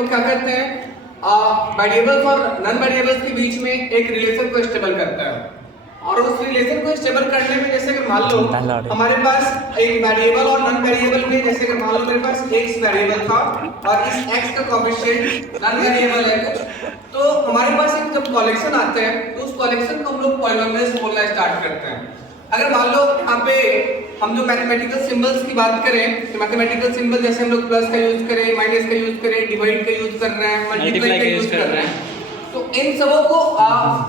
तो क्या करते हैं, वेरिएबल्स और नॉन वेरिएबल्स के बीच में एक रिलेशन को स्टेबल करता है। और उस रिलेशन को स्टेबल करने में जैसे कि मान लो हमारे पास एक वेरिएबल और नॉन वेरिएबल में, जैसे कि मान लो मेरे पास x वेरिएबल था और इस x का कोएफिशिएंट नॉन वेरिएबल है कुछ, तो हमारे पास एक जब कलेक्शन आते हैं तो उस कलेक्शन को हम लोग पॉलिनोमियल्स बोलना स्टार्ट करते हैं। अगर मान लो यहाँ पे हम जो मैथमेटिकल सिंबल्स की बात करें तो मैथमेटिकल सिंबल जैसे हम लोग प्लस का यूज करें, माइनस का यूज करें, डिवाइड का यूज कर रहे हैं, मल्टीप्लाई का यूज कर रहे हैं, तो इन सबों को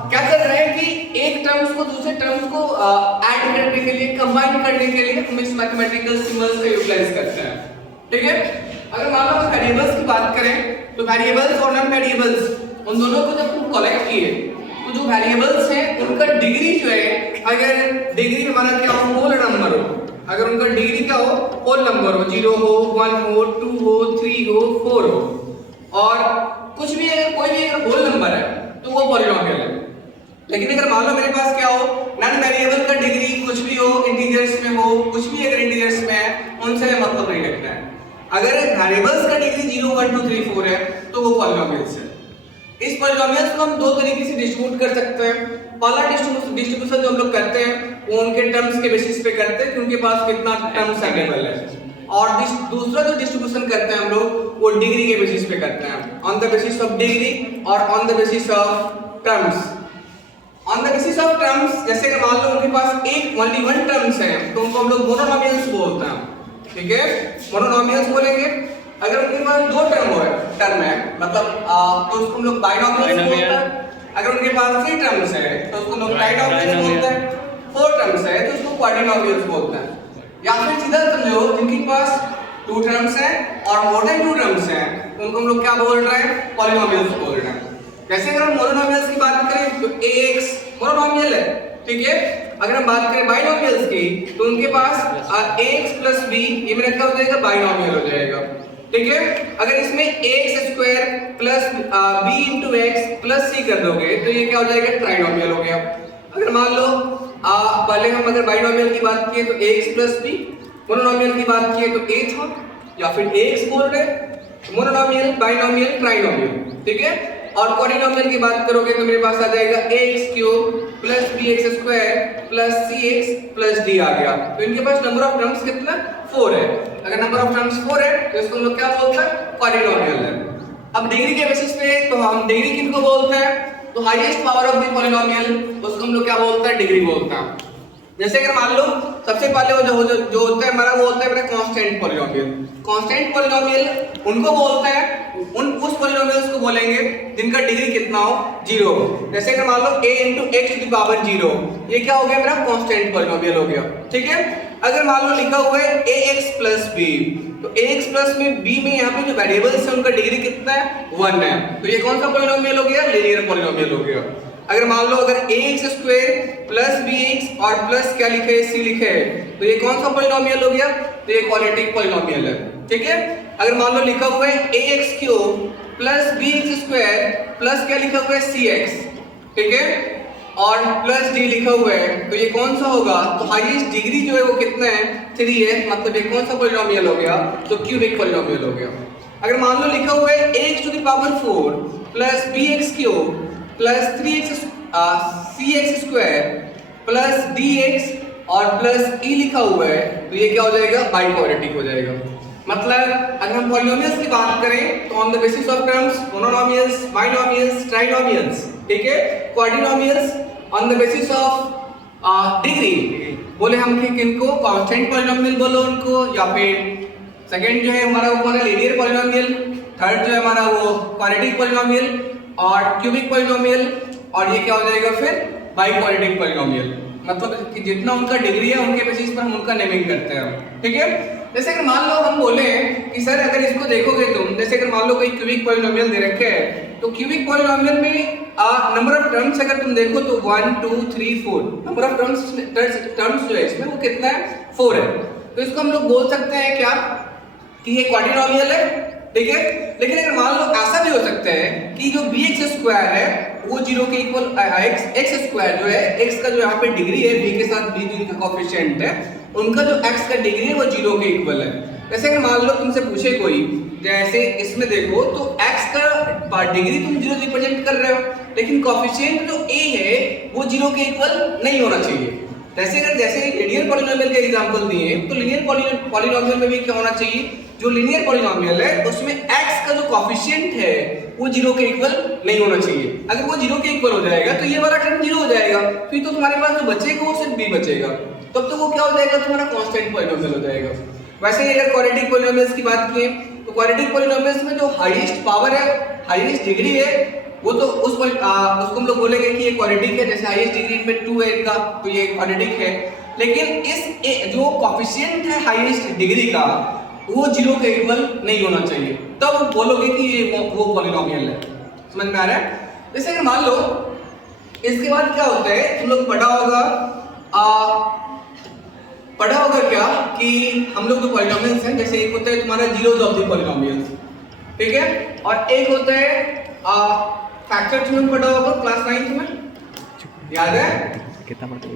क्या कर रहे हैं कि एक टर्म्स को दूसरे टर्म्स को ऐड करने के लिए, कंबाइन करने के लिए हम इस मैथमेटिकल सिंबल्स का यूटिलाइज करते हैं। ठीक है, अगर मान लो वेरिएबल्स की बात करें तो वेरिएबल्स और नॉन वेरिएबल्स उन दोनों को जब हम कलेक्ट किए तो जो वेरिएबल्स हैं उनका डिग्री जो है, अगर डिग्री हमारा क्या हो, होल नंबर हो, अगर उनका डिग्री क्या हो, होल नंबर हो, 0 हो, 1 हो, 2 हो, 3 हो, 4 हो, और कुछ भी अगर कोई भी अगर होल नंबर है तो वो पॉलिनोमियल है। लेकिन अगर मान लो मेरे पास क्या हो, नॉन वेरिएबल का डिग्री कुछ भी हो, इंटीजर्स में हो, कुछ भी अगर इंटीजर्स में है, उनसे मतलब नहीं रखना है। अगर वेरिएबल्स का डिग्री 0 1 2 3 4 है तो वो पॉलिनोमियल्स है। इस पॉलिनोमियल्स को हम दो तरीके से डिस्ट्रीब्यूट कर सकते हैं। पहला डिस्ट्रीब्यूशन जो हम लोग करते हैं वो उनके टर्म्स के बेसिस पे करते हैं कि उनके पास कितना टर्म्स अवेलेबल है, और दूसरा जो डिस्ट्रीब्यूशन करते हैं हम लोग वो डिग्री के बेसिस पे करते हैं, on the basis of degree और on the basis of terms. On the basis of terms, जैसे कि मान लो उनके पास एक ओनली वन टर्म्स है तो उनको हम लोग मोनोनोमियल्स बोलते हैं। ठीक है, मोनोनोमियल्स बोलेंगे। अगर उनके पास दो टर्म है मतलब तो उसको हम लोग बाइनोमियल्स बोलते हैं। अगर उनके पास 3 टर्म्स है तो उसको हम लोग ट्राइनोमियल्स बोलते हैं। 4 टर्म्स है तो उसको क्वाड्रिनोमियल्स बोलते हैं। या फिर सीधा समझो जिनके पास 2 टर्म्स हैं और मोर देन 2 टर्म्स हैं उनको हम लोग क्या बोल रहे हैं, पॉलिनोमियल्स बोल रहे हैं। जैसे अगर हम मोनोनोमियल्स की बात करें तो ax मोनोनोमियल है। ठीक है, अगर हम बात करें बाइनोमियल्स की तो उनके पास ax plus b ये मेरा क्या हो जाएगा, बाइनोमियल हो जाएगा। ठीक है, अगर इसमें ax square plus b into x plus c कर दोगे तो ये क्या हो जाएगा, ट्राइनोमियल हो गया। अगर मान लो पहले हम अगर बाइनोमियल की बात किए तो ax plus b, मोनोनोमियल की बात किए तो a था, या फिर ax बोल रहे मोनोनोमियल, बाइनोमियल, ट्राइनोमियल। ठीक है, और क्वाड्रिनोमियल की बात करोगे तो मेरे पास आ जाएगा ax cube plus bx square plus cx plus d आ गया। तो इनके पास नंबर ऑफ टर्म्स कितना, 4 है। अगर नंबर ऑफ टर्म्स 4 है तो इसको हम लोग क्या बोलते हैं, क्वाड्रिनोमियल है। अब डिग्री के बेसिस पे तो हम डिग्री किनको बोलते हैं, तो highest power of the polynomial उसको हम लोग क्या बोलते हैं, डिग्री बोलते हैं। जैसे अगर मान लो सबसे पहले वो जो होता है हमारा, वो होता है अपना कांस्टेंट पॉलिनोमियल। कांस्टेंट पॉलिनोमियल उनको बोलते हैं, उस पॉलिनोमियल्स को बोलेंगे जिनका डिग्री कितना हो, 0 हो। जैसे अगर मान लो a into x to the power 0, ये क्या हो गया, मेरा कांस्टेंट पॉलिनोमियल हो गया। ठीक है, अगर मान लो लिखा हुआ है ax plus b, तो ax plus में b में यहाँ पे जो वेरिएबल्स है उनका डिग्री कितना है, 1 है, तो ये कौन सा पॉलिनोमियल हो गया, लीनियर पॉलिनोमियल हो गया। अगर मान लो अगर ax स्क्वायर प्लस bx और प्लस क्या लिखे है, c लिखे है, तो ये कौन सा पॉलिनोमियल हो गया, तो ये क्वाड्रेटिक पॉलिनोमियल है। ठीक है, अगर मान लो लिखा हुआ है ax cube plus bx square plus क्या लिखा हुआ है, cx, ठीक है, और प्लस d लिखा हुआ है, तो ये कौन सा होगा, तो हाईएस्ट डिग्री जो है वो कितना है, 3 है, मतलब ये कौन सा पॉलिनोमियल हो गया, तो क्यूबिक पॉलिनोमियल हो गया। अगर मान लो लिखा हुआ है ax to the power 4 plus bx cube plus 3x cx square plus dx और प्लस e लिखा हुआ है, तो ये क्या हो जाएगा, बाइक्वाड्रेटिक हो जाएगा। मतलब अगर हम पॉलिनोमियल्स की बात करें तो on the basis of terms monomials, binomials, trinomials, ठीक है, quadrinomials on the basis of degree बोले हम कि किनको, कांस्टेंट पॉलिनोमियल बोलो उनको, या फिर सेकंड जो है हमारा वो कौन है, लीनियर पॉलिनोमियल, थर्ड जो है हमारा वो क्वाड्रेटिक पॉलिनोमियल और क्यूबिक पॉलिनोमियल, और ये क्या हो जाएगा फिर बाइक्वाड्रेटिक पॉलिनोमियल। मतलब कि जितना उनका डिग्री है उनके बेसिस पर हम उनका नेमिंग करते हैं। ठीक है, जैसे अगर मान लो हम बोले कि सर अगर इसको देखोगे तुम, जैसे अगर मान लो कोई क्यूबिक पॉलिनोमियल दे रखे है, तो क्यूबिक पॉलिनोमियल में नंबर ऑफ टर्म्स अगर तुम देखो तो 1 2 3 4 नंबर ऑफ टर्म्स जो है इसमें वो कितना है, 4 है। तो इसको हम लोग बोल सकते हैं क्या कि ये क्वाड्रिनोमियल है। ठीक है, लेकिन अगर मान लो ऐसा भी हो सकता है कि जो bx स्क्वायर है वो 0 के इक्वल, x स्क्वायर जो है, x का जो यहाँ पे डिग्री है b के साथ b जो इनका कोएफिशिएंट है, उनका जो x का डिग्री है वो 0 के इक्वल है। जैसे अगर मान लो तुमसे पूछे कोई, जैसे इसमें देखो तो x डिग्री तुम 0 रिप्रेजेंट कर रहे हो, लेकिन कोफिशिएंट जो a है वो 0 के इक्वल नहीं होना चाहिए। जैसे लीनियर पॉलिनोमियल के एग्जांपल दिए, तो लीनियर पॉलिनोमियल में भी क्या होना चाहिए, जो लीनियर पॉलिनोमियल है उसमें x का जो कोफिशिएंट है वो 0 के इक्वल नहीं होना चाहिए। अगर वो 0 के इक्वल हो जाएगा तो ये वाला टर्म 0 हो जाएगा, फिर तो तुम्हारे पास जो बचेगा वो सिर्फ b बचेगा, तब तो वो क्या हो जाएगा, तुम्हारा कांस्टेंट पॉलिनोमियल हो जाएगा। वैसे ही अगर क्वाड्रेटिक पॉलिनोमियल्स की बात करें तो क्वाड्रेटिक पॉलिनोमियल्स में जो हाईएस्ट पावर है, हाईएस्ट डिग्री है, वो तो उसको हम लोग बोलेंगे कि ये क्वाड्रेटिक है। जैसे हाईएस्ट डिग्री में 2 है इनका, तो ये क्वाड्रेटिक है। लेकिन इस जो कोफिशिएंट है हाईएस्ट डिग्री का वो 0 के इक्वल नहीं होना चाहिए, तब बोलोगे कि ये वो पॉलिनोमियल है। समझ में आ रहा है? जैसे अगर मान लो इसके बाद क्या होता है, तुम लोग पढ़ा होगा क्या कि हम लोग जो पॉलिनोमियल्स हैं, जैसे एक होता है तुम्हारा जीरोस ऑफ द पॉलिनोमियल्स, ठीक है, और एक होता है फैक्टर। तुमने पढ़ा होगा क्लास 9 में, याद है? कितना पढ़ते हो?